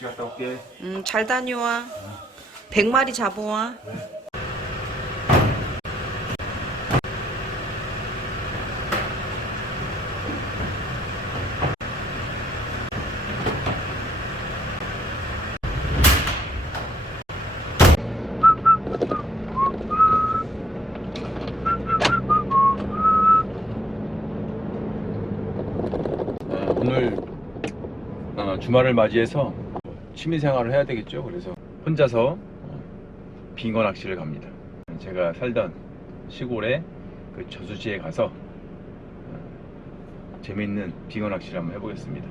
낚시 갔다 올게. 음, 잘 다녀와. 100마리 잡아와. 어, 오늘 어, 주말을 맞이해서 취미 생활을 해야 되겠죠. 그래서 혼자서 어, 빙어 낚시를 갑니다. 제가 살던 시골의 그 저수지에 가서 어, 재미있는 빙어 낚시를 한번 해보겠습니다.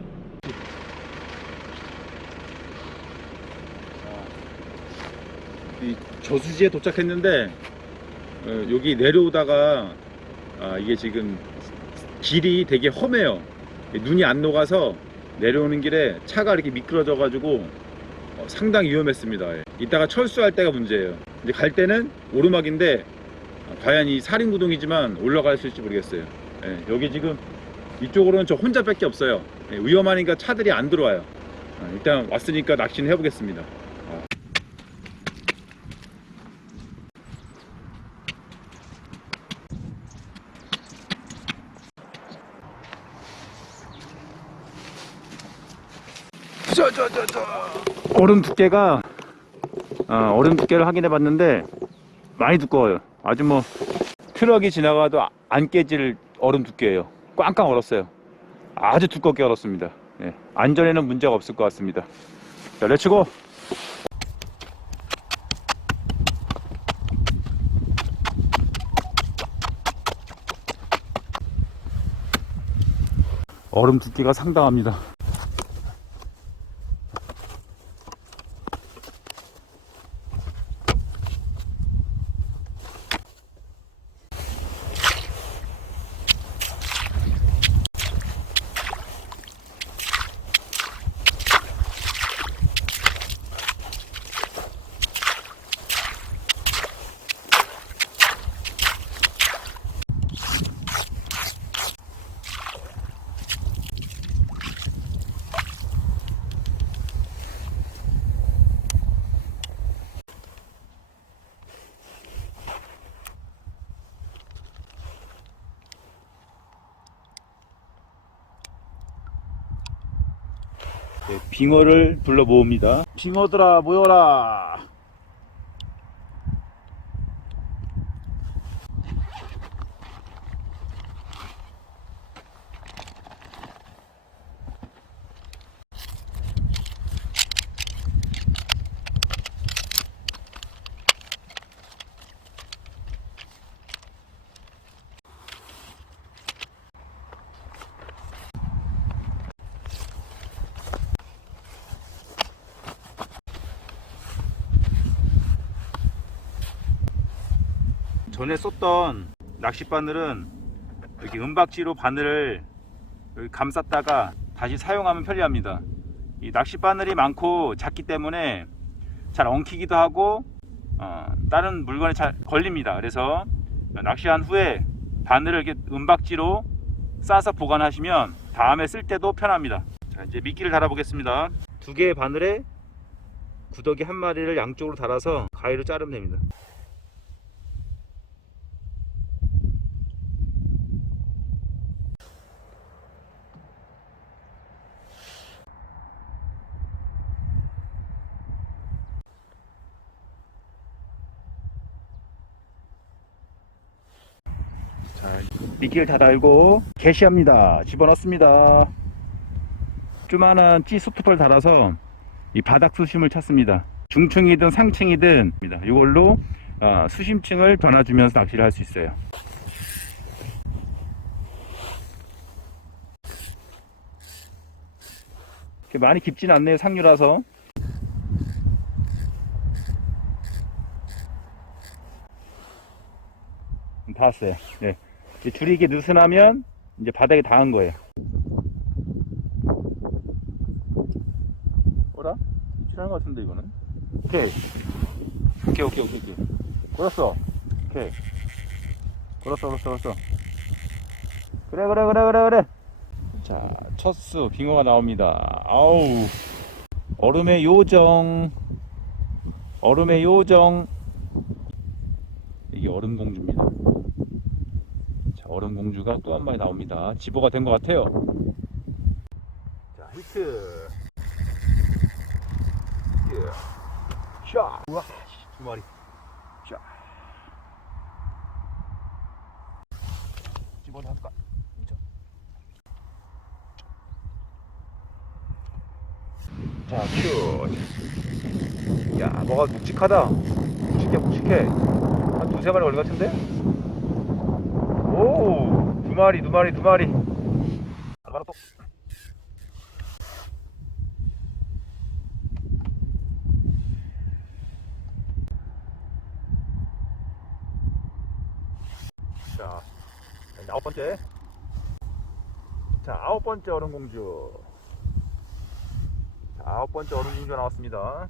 이 저수지에 도착했는데 어, 여기 내려오다가 아, 이게 지금 길이 되게 험해요. 눈이 안 녹아서 내려오는 길에 차가 이렇게 미끄러져 가지고 어, 상당히 위험했습니다. 예. 이따가 철수할 때가 문제예요. 이제 갈 때는 오르막인데 어, 과연 이 살인구동이지만 올라갈 수 있을지 모르겠어요. 예, 여기 지금 이쪽으로는 저 혼자 밖에 없어요. 예, 위험하니까 차들이 안 들어와요. 어, 일단 왔으니까 낚시는 해보겠습니다. 아. 저저저저 얼음 두께가 어, 얼음 두께를 확인해 봤는데 많이 두꺼워요. 아주 뭐 트럭이 지나가도 아- 안 깨질 얼음 두께예요. 꽝꽝 얼었어요. 아주 두껍게 얼었습니다. 예, 안전에는 문제가 없을 것 같습니다. 자, 렛츠고! 얼음 두께가 상당합니다. 빙어를 불러 모읍니다. 빙어들아 모여라. 전에 썼던 낚시 바늘은 이렇게 은박지로 바늘을 감쌌다가 다시 사용하면 편리합니다. 이 낚시 바늘이 많고 작기 때문에 잘 엉키기도 하고 어, 다른 물건에 잘 걸립니다. 그래서 낚시한 후에 바늘을 이렇게 은박지로 싸서 보관하시면 다음에 쓸 때도 편합니다. 자, 이제 미끼를 달아 보겠습니다. 두 개의 바늘에 구더기 한 마리를 양쪽으로 달아서 가위로 자르면 됩니다. 미끼를 다 달고 개시합니다. 집어넣습니다. 조만한 찌 소트볼 달아서 이 바닥 수심을 찾습니다. 중층이든 상층이든 이걸로 아, 수심층을 변화주면서 낚시를 할 수 있어요. 많이 깊진 않네요. 상류라서. 다 왔어요. 네. 줄이 이게 느슨하면 이제 바닥에 닿은 거예요. 뭐라? 출하는 것 같은데 이거는? 오케이. 오케이 오케이 오케이 오케이. 걸었어. 오케이. 걸었어 걸었어 걸었어. 그래 그래 그래 그래 그래. 자, 첫수 빙어가 나옵니다. 아우. 얼음의 요정. 얼음의 요정. 이게 얼음 공주입니다. 자, 얼음 공주가 또 한 마리 나옵니다. 집어가 된 것 같아요. 자, 히트. 예. 샤. 우와, 씨, 두 마리. 샤. 집어 할까? 자, 큐. 야, 뭐가 묵직하다. 묵직해, 묵직해. 한 두세 마리 걸린 것 같은데? 오, 두 마리, 두 마리, 두 마리. 하나 또. 자, 아홉 번째. 자, 아홉 번째 얼음공주. 자, 아홉 번째 얼음공주가 나왔습니다.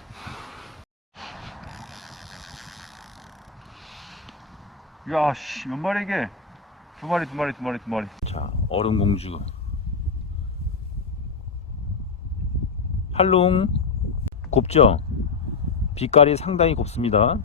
야, 씨, 몇 마리 이게? 두 마리, 두 마리, 두 마리, 두 마리. 자, 얼음 공주. 할롱 곱죠? 빛깔이 상당히 곱습니다.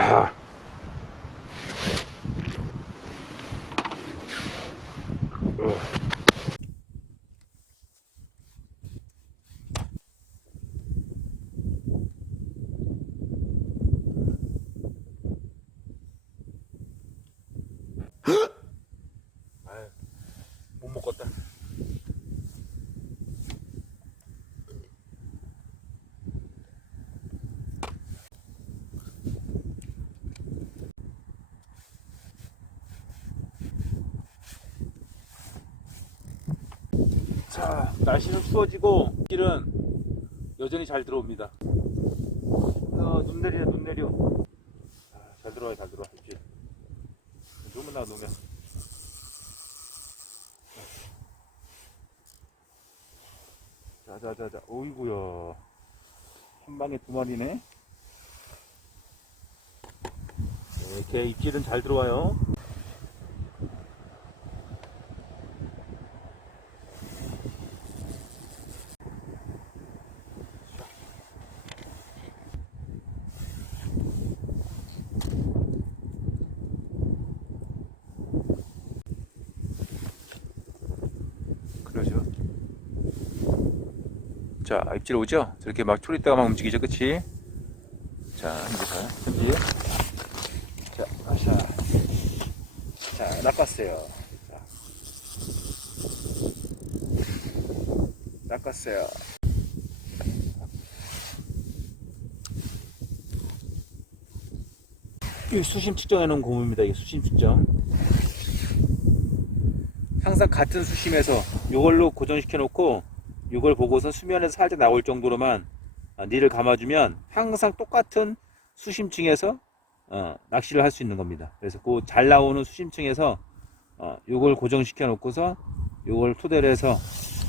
Ah. 자, 날씨는 추워지고 길은 여전히 잘 들어옵니다. 어, 눈 내리네, 눈 내려. 아, 잘 들어와, 잘 들어와. 이제 놓으면 나 놓으면. 자 자 자 자, 오이구야. 한 방에 두 마리네. 이렇게 입질은 잘 들어와요. 그러죠. 자, 입질 오죠? 저렇게 막 초리대가 막 움직이죠, 그치? 자, 이제 자, 현지. 자, 아샤. 자, 낚았어요. 자. 낚았어요. 이 수심 측정해 놓은 고무입니다. 이게 수심 측정. 항상 같은 수심에서 이걸로 고정시켜 놓고 이걸 보고서 수면에서 살짝 나올 정도로만 어, 니를 감아주면 항상 똑같은 수심층에서 어, 낚시를 할 수 있는 겁니다. 그래서 그 잘 나오는 수심층에서 어, 이걸 고정시켜 놓고서 이걸 토대로 해서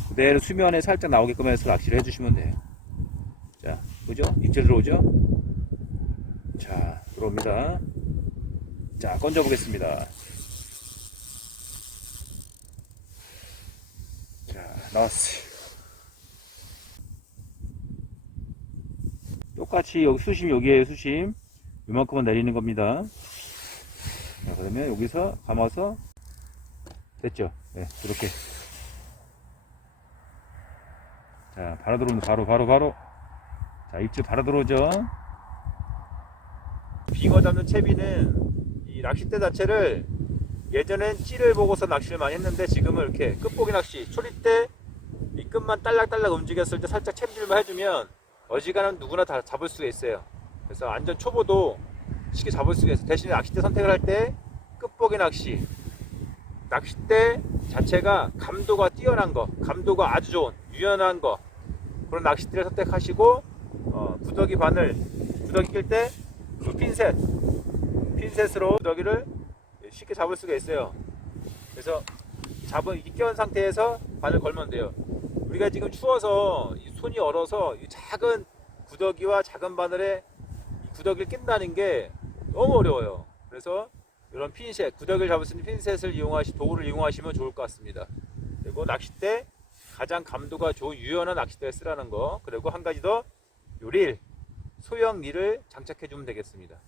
그대로 수면에 살짝 나오게끔 해서 낚시를 해주시면 돼요. 자, 그죠? 입질 들어오죠? 자, 들어옵니다. 자, 건져 보겠습니다. 자, 나왔어요. 똑같이 여기 수심 여기에 수심 이만큼은 내리는 겁니다. 자, 그러면 여기서 감아서 됐죠? 네, 이렇게. 자, 바로 들어옵니다. 바로, 바로, 바로. 자, 입질 바로 들어오죠? 빙어 잡는 채비는 이 낚싯대 자체를 예전엔 찌를 보고서 낚시를 많이 했는데 지금은 이렇게 끝보기 낚시 초리대 이 끝만 딸락딸락 움직였을 때 살짝 챔질만 해주면 어지간하면 누구나 다 잡을 수가 있어요. 그래서 안전 초보도 쉽게 잡을 수가 있어요. 대신에 낚싯대 선택을 할 때 끝보기 낚시. 낚싯대 자체가 감도가 뛰어난 거 감도가 아주 좋은 유연한 거. 그런 낚싯대를 선택하시고 어, 구더기 바늘 구더기 낄때 그 핀셋 핀셋으로 구더기를 쉽게 잡을 수가 있어요. 그래서 잡은 이 끼운 상태에서 바늘 걸면 돼요. 우리가 지금 추워서 이 손이 얼어서 이 작은 구더기와 작은 바늘에 이 구더기를 낀다는 게 너무 어려워요. 그래서 이런 핀셋 구더기를 잡을 수 있는 핀셋을 이용하시 도구를 이용하시면 좋을 것 같습니다. 그리고 낚싯대 가장 감도가 좋은 유연한 낚싯대를 쓰라는 거. 그리고 한 가지 더 요릴 소형 릴을 장착해 주면 되겠습니다.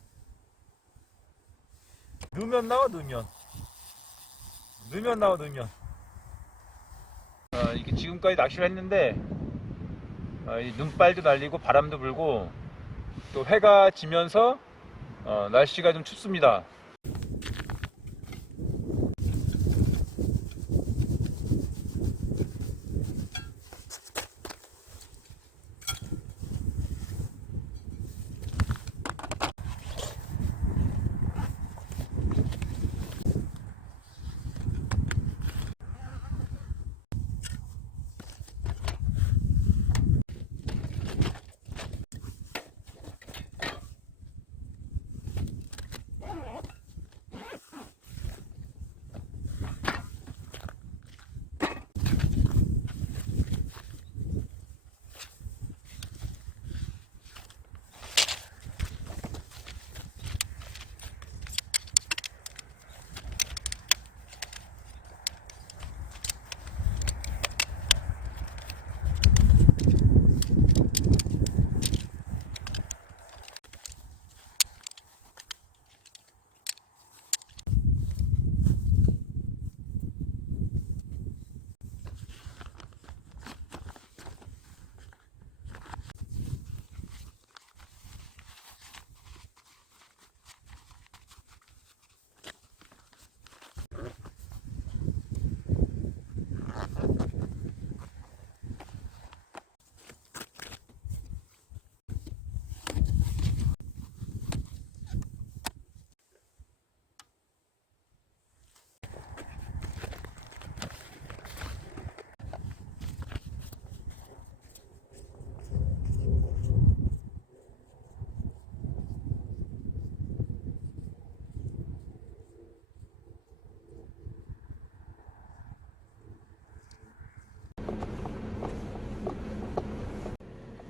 넣으면 나와 넣으면. 넣으면 나와 넣으면. 아, 이게 지금까지 낚시를 했는데 아, 이 눈발도 날리고 바람도 불고 또 해가 지면서 어, 날씨가 좀 춥습니다.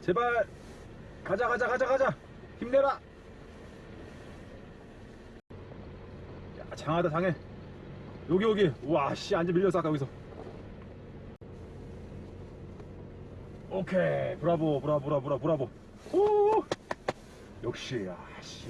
제발. 가자 가자 가자 가자. 힘내라. 야 장하다 장해. 여기 여기. 우와 씨 완전 밀려서 아까 여기서. 오케이. 브라보 브라보 브라보 브라보. 오! 역시 아씨.